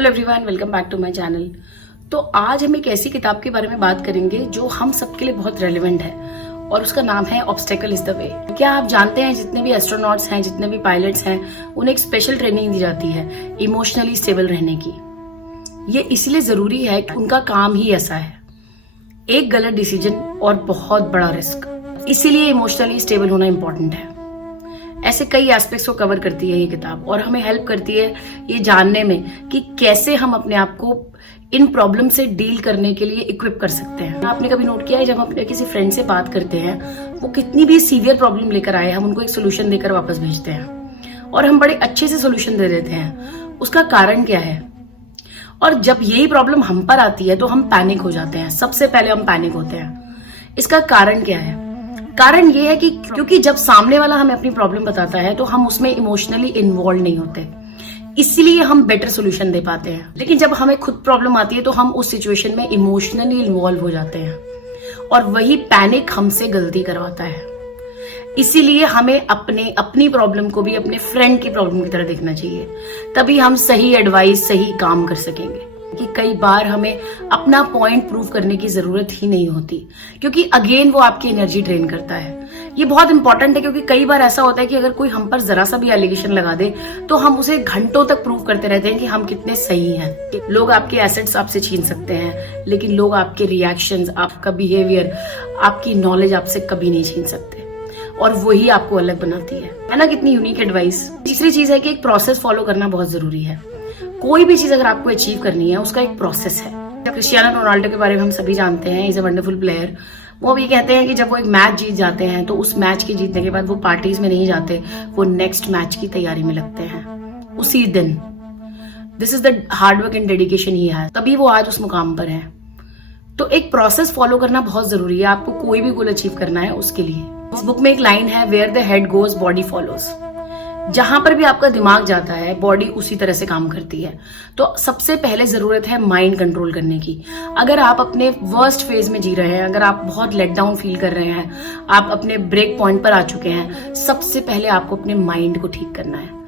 Hello everyone, welcome back to my channel. तो आज हम एक ऐसी किताब के बारे में बात करेंगे जो हम सबके लिए बहुत रेलेवेंट है और उसका नाम है ऑब्स्टेकल इज द वे। क्या आप जानते हैं जितने भी एस्ट्रोनॉट्स हैं, जितने भी पायलट्स हैं, उन्हें एक स्पेशल ट्रेनिंग दी जाती है इमोशनली स्टेबल रहने की। ये इसलिए जरूरी है कि उनका काम ही ऐसा है, एक गलत डिसीजन और बहुत बड़ा रिस्क, इसीलिए इमोशनली स्टेबल होना इंपॉर्टेंट है। ऐसे कई एस्पेक्ट्स को कवर करती है ये किताब और हमें हेल्प करती है ये जानने में कि कैसे हम अपने आप को इन प्रॉब्लम से डील करने के लिए इक्विप कर सकते हैं। आपने कभी नोट किया है जब हम अपने किसी फ्रेंड से बात करते हैं, वो कितनी भी सीवियर प्रॉब्लम लेकर आए, हम उनको एक सोल्यूशन देकर वापस भेजते हैं और हम बड़े अच्छे से सोल्यूशन दे देते हैं। उसका कारण क्या है? और जब यही प्रॉब्लम हम पर आती है तो हम पैनिक हो जाते हैं। सबसे पहले हम पैनिक होते हैं। इसका कारण क्या है? कारण ये है कि क्योंकि जब सामने वाला हमें अपनी प्रॉब्लम बताता है तो हम उसमें इमोशनली इन्वॉल्व नहीं होते, इसीलिए हम बेटर सोल्यूशन दे पाते हैं। लेकिन जब हमें खुद प्रॉब्लम आती है तो हम उस सिचुएशन में इमोशनली इन्वॉल्व हो जाते हैं और वही पैनिक हमसे गलती करवाता है। इसीलिए हमें अपनी प्रॉब्लम को भी अपने फ्रेंड की प्रॉब्लम की तरह देखना चाहिए, तभी हम सही एडवाइस, सही काम कर सकेंगे। कि कई बार हमें अपना पॉइंट प्रूव करने की जरूरत ही नहीं होती, क्योंकि अगेन वो आपकी एनर्जी ड्रेन करता है। ये बहुत इंपॉर्टेंट है क्योंकि कई बार ऐसा होता है कि अगर कोई हम पर जरा सा भी एलिगेशन लगा दे तो हम उसे घंटों तक प्रूव करते रहते हैं कि हम कितने सही हैं। लोग आपके एसेट्स आपसे छीन सकते हैं, लेकिन लोग आपके रिएक्शंस, आपका बिहेवियर, आपकी नॉलेज आपसे कभी नहीं छीन सकते और वही आपको अलग बनाती है ना। कितनी यूनिक एडवाइस। तीसरी चीज है कि एक प्रोसेस फॉलो करना बहुत जरूरी है। कोई भी चीज अगर आपको अचीव करनी है उसका एक प्रोसेस है। क्रिस्टियानो रोनाल्डो के बारे में हम सभी जानते हैं, इज अ वंडरफुल प्लेयर। वो भी कहते हैं कि जब वो एक मैच जीत जाते हैं तो उस मैच के जीतने के बाद वो पार्टीज में नहीं जाते, वो नेक्स्ट मैच की तैयारी में लगते हैं उसी दिन। This is the hard work and dedication ही है, तभी वो आज उस मुकाम पर है। तो एक प्रोसेस फॉलो करना बहुत जरूरी है आपको कोई भी गोल अचीव करना है उसके लिए। इस बुक में एक लाइन है, where the head goes body follows. जहां पर भी आपका दिमाग जाता है बॉडी उसी तरह से काम करती है। तो सबसे पहले जरूरत है माइंड कंट्रोल करने की। अगर आप अपने वर्स्ट फेज में जी रहे हैं, अगर आप बहुत लेट डाउन फील कर रहे हैं, आप अपने ब्रेक पॉइंट पर आ चुके हैं, सबसे पहले आपको अपने माइंड को ठीक करना है,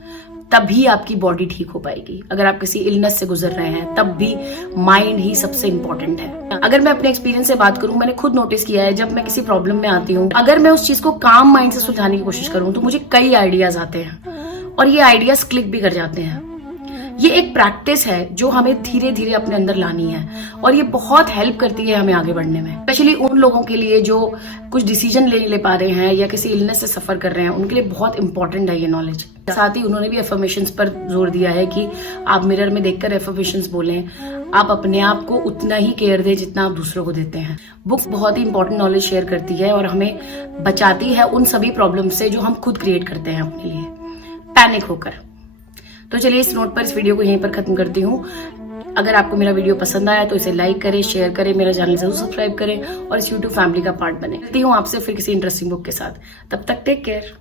तभी आपकी बॉडी ठीक हो पाएगी। अगर आप किसी इलनेस से गुजर रहे हैं तब भी माइंड ही सबसे इंपॉर्टेंट है। अगर मैं अपने एक्सपीरियंस से बात करूं, मैंने खुद नोटिस किया है जब मैं किसी प्रॉब्लम में आती हूं, अगर मैं उस चीज को काम माइंड से सुलझाने की कोशिश करूं तो मुझे कई आइडियाज आते हैं और ये आइडियाज क्लिक भी कर जाते हैं। ये एक प्रैक्टिस है जो हमें धीरे धीरे अपने अंदर लानी है और ये बहुत हेल्प करती है हमें आगे बढ़ने में, स्पेशली उन लोगों के लिए जो कुछ डिसीजन ले पा रहे हैं या किसी इलनेस से सफर कर रहे हैं, उनके लिए बहुत इंपॉर्टेंट है ये नॉलेज। साथ ही उन्होंने भी एफर्मेशंस पर जोर दिया है कि आप मिरर में देखकर एफर्मेशंस बोलें, आप अपने आप को उतना ही केयर दें जितना आप दूसरों को देते हैं। बुक बहुत ही इंपॉर्टेंट नॉलेज शेयर करती है और हमें बचाती है उन सभी प्रॉब्लम से जो हम खुद क्रिएट करते हैं अपने लिए पैनिक होकर। तो चलिए इस नोट पर इस वीडियो को यहीं पर खत्म करती हूँ। अगर आपको मेरा वीडियो पसंद आया तो इसे लाइक करें, शेयर करें, मेरा चैनल जरूर सब्सक्राइब करें और इस यूट्यूब फैमिली का पार्ट बने। मिलती हूँ आपसे फिर किसी इंटरेस्टिंग बुक के साथ। तब तक टेक केयर।